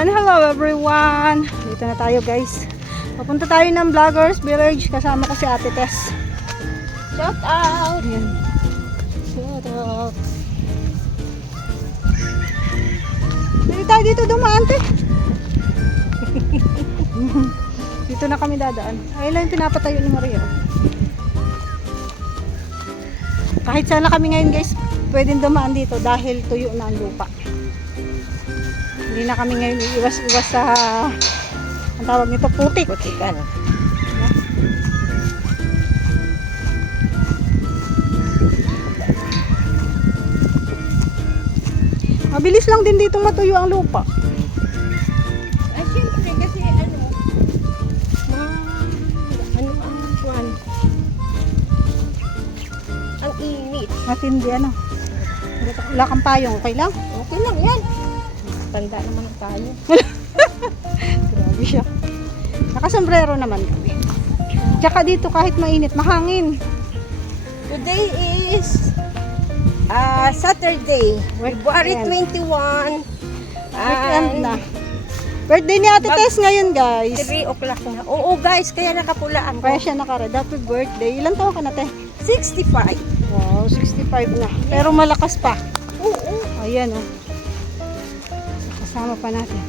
Ayan, hello everyone. Dito na tayo guys. Papunta tayo ng Vloggers Village. Kasama ko si Ate Tess. Shout out! Ayan. Shout out. Hindi tayo dito dumaan, te. Dito na kami dadaan. Ayun lang yung pinapatayo ni Maria. Kahit sana kami ngayon guys, pwedeng dumaan dito dahil tuyo na ang lupa. Hindi na kami ngayon iiwas-iwas sa ang tawag nito, putik. Putikan. Mabilis lang din dito matuyo ang lupa. Ay, siyempre kasi ano ang buwan. Ang init. Matindi ano. Wala kang payong, okay lang? Okay lang yan. Tanda naman tayo. Grabe siya. Nakasombrero naman kami. Tsaka dito kahit mainit, mahangin. Today is Saturday, February 21. Weekend na. Birthday ni Ate Tess ngayon guys. 3 o'clock na. Oo guys, kaya nakapula ako. Kaya siya naka-red. Happy birthday. Ilan taon ka na, te? 65. Wow, 65 na. Pero malakas pa. Oo. Ayan oh. Kasama pa natin.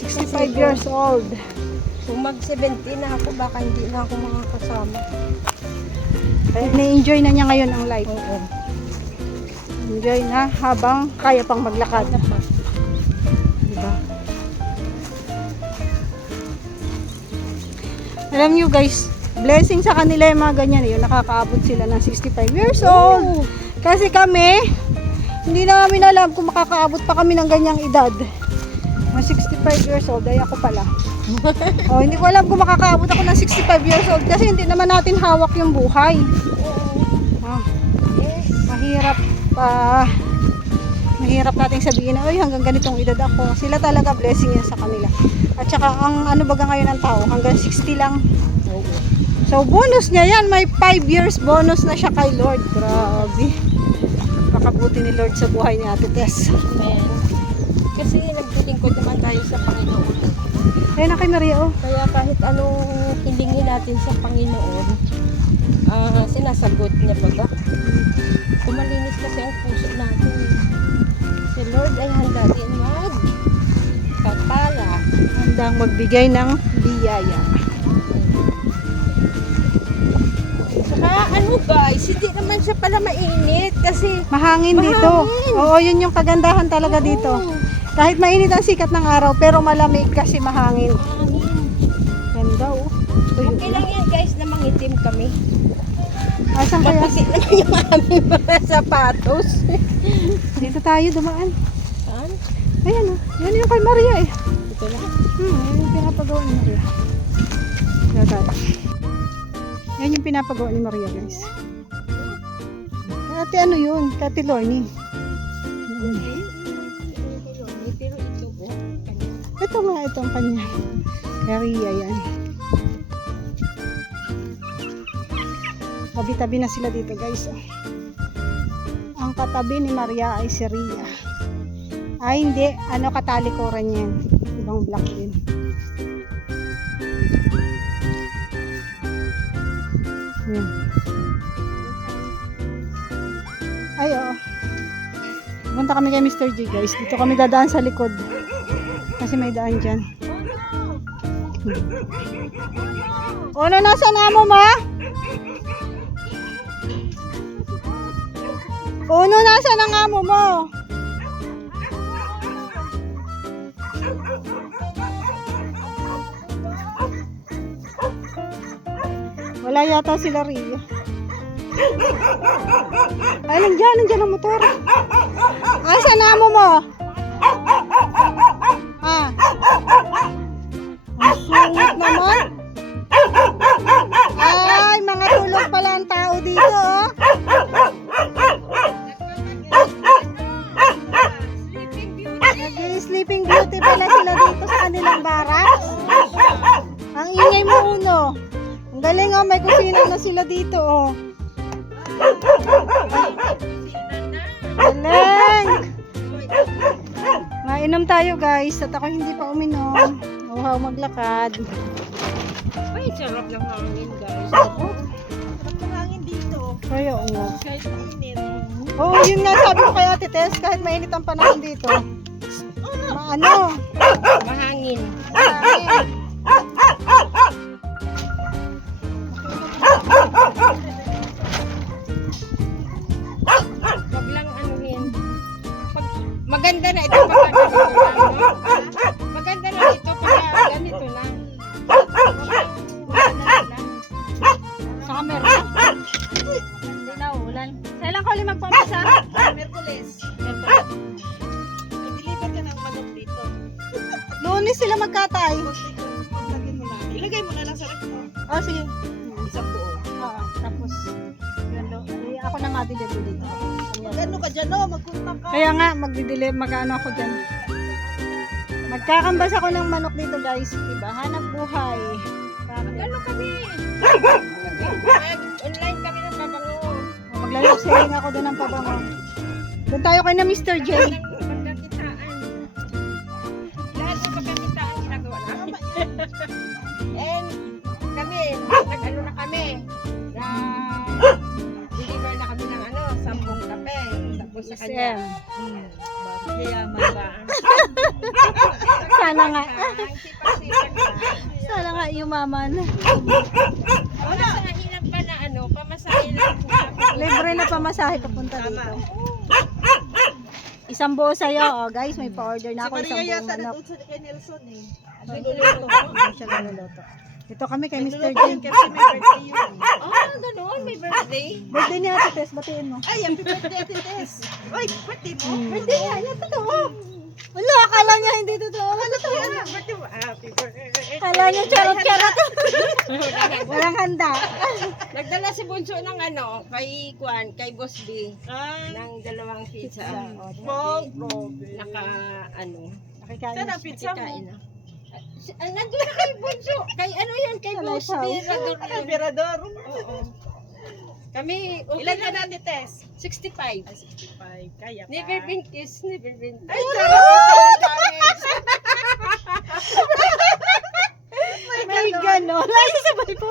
65 years old. Kung mag-70 na ako, baka hindi na ako makakasama. Na-enjoy na niya ngayon ang life. Oo. Enjoy na habang kaya pang maglakad. Diba? Alam nyo guys, blessing sa kanila yung mga ganyan. Yung nakakaabot sila ng 65 years old. Kasi kami, hindi namin alam kung makakaabot pa kami ng ganyang edad. Mga 65 years old, ay ako pala. Hindi ko alam kung makakaabot ako ng 65 years old kasi hindi naman natin hawak yung buhay. Yes. Mahirap nating sabihin na, hanggang ganitong edad ako. Sila talaga blessing yan sa kanila. At saka, ang ano baga ngayon ng tao, hanggang 60 lang. So, bonus niya yan. May 5 years bonus na siya kay Lord. Grabe. Makabuti ni Lord sa buhay ni Ate Tess. Amen. Kasi naglilingkod naman tayo sa Panginoon. Ayun na kay Maria, oh. Kaya kahit anong hilingin natin sa Panginoon, sinasagot niya baga. Kumalinis kasi ang puso natin. Si Lord ay handa din magpapala. Handang magbigay ng biyaya. Saka ano guys, hindi naman siya pala mainit kasi Mahangin dito. Oo, yun yung kagandahan talaga dito. Kahit mainit ang sikat ng araw, pero malamig kasi mahangin. Ganda, oh. Okay lang yan guys na mangitim kami. Asan kaya? Maputi naman yung aming mga sapatos. Dito tayo dumaan. Saan? Ayan, oh. Yan yung kay Maria, eh. Ito lang. Yan yung pinapagawa ni Maria. Yan yung pinapagawa ni Maria, guys. Ate, ano yun? Ate Lorny. Pero ito po. Ito nga, ito ang kanya. Maria, yan. Tabi-tabi na sila dito, guys. Ang katabi ni Maria ay si Ria. Ay, hindi. Ano, katalikuran yan. Ibang black din. Ay, oo. Punta kami kay Mr. G, guys. Dito kami dadaan sa likod. Kasi may daan dyan. Ano, nasaan amo, ma? Uno, nasaan ang amo mo? Wala yata sila Ria. Ay, nandiyan ang motor. Asan ang amo mo? Ha? Ang sungit naman. Ay, mga tulog pala ang tao dito, oh. Sleeping Beauty pala sila dito sa kanilang barracks. Ang ingay mo, Uno. Ang galing, oh. May kusina na sila dito, oh. Galing. May Inom tayo guys, at ako hindi pa uminom. Uhaw maglakad. Ay, sarap ng hangin, guys. Sarap ng hangin dito. Kaya nga. Kahit mainit. Oo, yun nga sabi ko kay Ate Tess, kahit mainit ang panahon dito. Ano? Mahangin. Wag lang anuhin. Maganda na ito pagka ganito lang, no? Maganda na ito pagka ganito lang. Sa camera. Hindi na ulan. Kailan ka ulit magpapasa? Merkules. I-deliver ka ng manok dito. Lunes sila magkatay. Lagyan mo na. Ilagay mo na lang sa ref mo. Oh, sige. Isang buo. Oo, tapos yun, ako na nga deliver dito. Magano ka dyan, no? Magkunta ka. Kaya nga, magano ako dyan. Magkakambas ako ng manok dito guys. Diba? Hanap buhay. Ano kami? Online kami ng pabango. Maglalap selling ako doon ng pabango. Doon tayo kay na Mr. J. Pagkakitaan. Lahat ng pagkakitaan ginagawa namin. And kami, nag-ano na kami. Na deliver na kami ng 10 kape. Tapos sa kanya. Yayaman ba? Sana nga. Ang sipag-sipag na. Sana nga yumaman. Wala sa hirap pa na pamasahe lang. Libre na pamasahe papunta dito. Isang buo sa'yo. Oh, guys, may pa-order na Si ako. Maria Isang buong yata manok. nandun sa kay Nelson eh. Hindi siya naluluto. Ito kami kay Mr. J. Kasi may birthday yun. Ganoon, may birthday. Birthday ni Ate Tess, batiin mo. Ay, happy birthday, Ate Tess. Ay, birthday mo? Birthday niya, yan totoo. Wala, akala niya hindi totoo. Totoo. Birthday mo. Happy birthday. Akala niya charot-charot. Walang handa. Nagdala si Bunso ng kay Kwan, kay Boss B, Ay, ng 2 pizza. Bog. Naka, Nakikain. Saan ang pizza mo? kain na. Nandun kay Bunso, kay yun, kay Sa Boss B, Lighthouse. Rador Ay, yun. Mirador. Oo. Kami, Ilan na natin, Tess? 65. 65. Kaya pa. Never been kissed, never been Ay, sarap ito na damage. May gano'n. Lagi sabay po.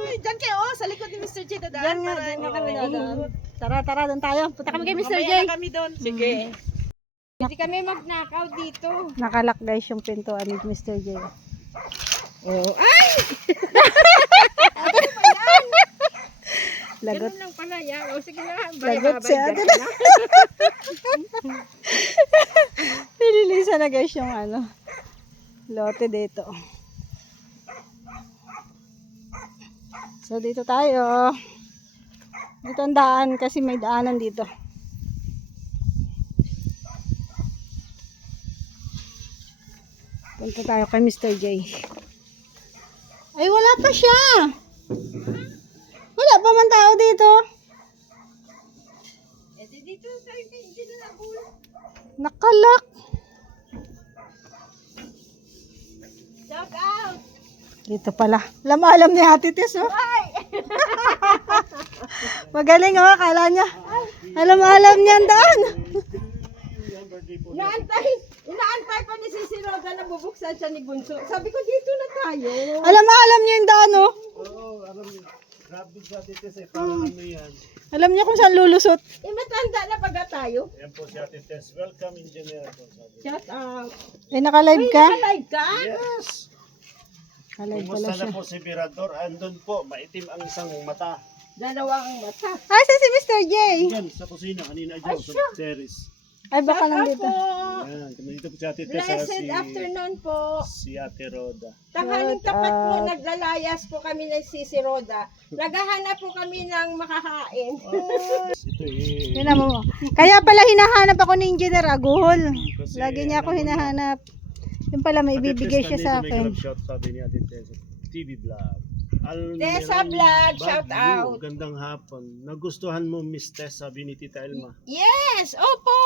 Ay, dyan kayo, sa likod ni Mr. J dadaan. Diyan nga, para diyan nga hindi kami ka dadaan. Tara, doon tayo. Punta kami kay Mr. J. Mamaya na kami doon. Sige. Hindi kami magnakaw dito. Nakalak guys yung pintuan ni Mr. J. Oh, ay! Lagot. Ganun lang pala yan. O sige na, Lagot si bayababay ate. ka na. Nililisa na guys yung lote dito. So dito tayo. Dito ang daan kasi may daanan dito. Punta tayo kay Mr. J. Ay wala pa siya. Wala pa man tao dito. Eh, dito tayo kay Engineer Abul. Nakalak. Shout out! Dito pala. Alam ni Ate Tess, oh. Magaling, oh. Akala niya. Alam niya ang daan. Inaantay pa ni Sisi Roda na bubuksan siya ni Bunso. Sabi ko, dito na tayo. Alam niya yung daan, oh. Oo, alam niyo. Grabe sa Ate Tess eh, parang ano yan. Alam niya kung saan lulusot. Eh, matanda na pagka tayo. Yan po si Ate Tess. Welcome, engineer. Shout out. Eh, nakalive ka? Nakalive ka? Yes! Nakalive pala Kumusta siya. na po si Mirador? Andun po, maitim ang isang mata. Dalawang mata. Ay, si Mr. J. Yan, sa kusina, kanina dyan, sa terrace. Ay, baka Shout out nandito. po. Yan, nandito po si Ate Tess. Blessed afternoon po. Si Ate Roda. Tanghaling tapat po, naglalayas po kami ng Sisi Roda. Naghahanap po kami ng makakain. Ito eh. Yun na mo. Kaya pala hinahanap ako ni Engineer Agul. Kasi, Lagi niya ako hinahanap. Yung pala may Ate ibibigay Tess, siya sa nandito, may akin. grab shot, sabi ni Ate Tess. TV vlog. Tessa Vlog, shout out. Gandang hapon. Nagustuhan mo, Miss Tess, sabi ni Tita Elma. Yes, opo.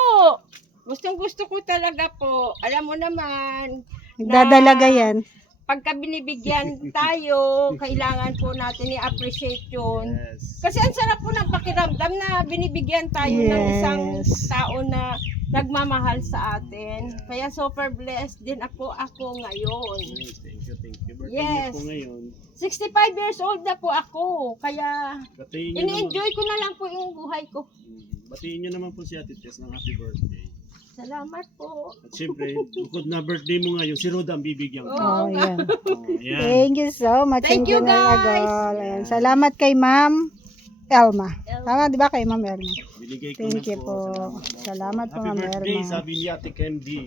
Gustong gusto ko talaga po. Alam mo naman, Nagdadalaga yan. pagka binibigyan tayo, kailangan po natin i-appreciate yun. Yes. Kasi ang sarap po ng pakiramdam na binibigyan tayo ng isang Yes. tao na nagmamahal sa atin. Kaya super blessed din ako ngayon. Yes, thank you, thank you. Birthday Yes. niyo po ngayon. 65 years old na po ako. Kaya Batiin niyo naman. ini-enjoy ko na lang po yung buhay ko. Batiin niyo naman po si Ate Tess ng happy birthday. Salamat po. At syempre, bukod na birthday mo ngayon, si Rhoda ang bibigyan ko. Oh, yan. Ayan. Thank you so much, Thank you, Engineer guys. Agol. Ayan. Salamat kay Ma'am Elma. Tama, di ba kay Ma'am Elma? Binigay ko Thank na you po. Salamat po, Happy Ma'am birthday, Elma. sabi ni Ate Candy.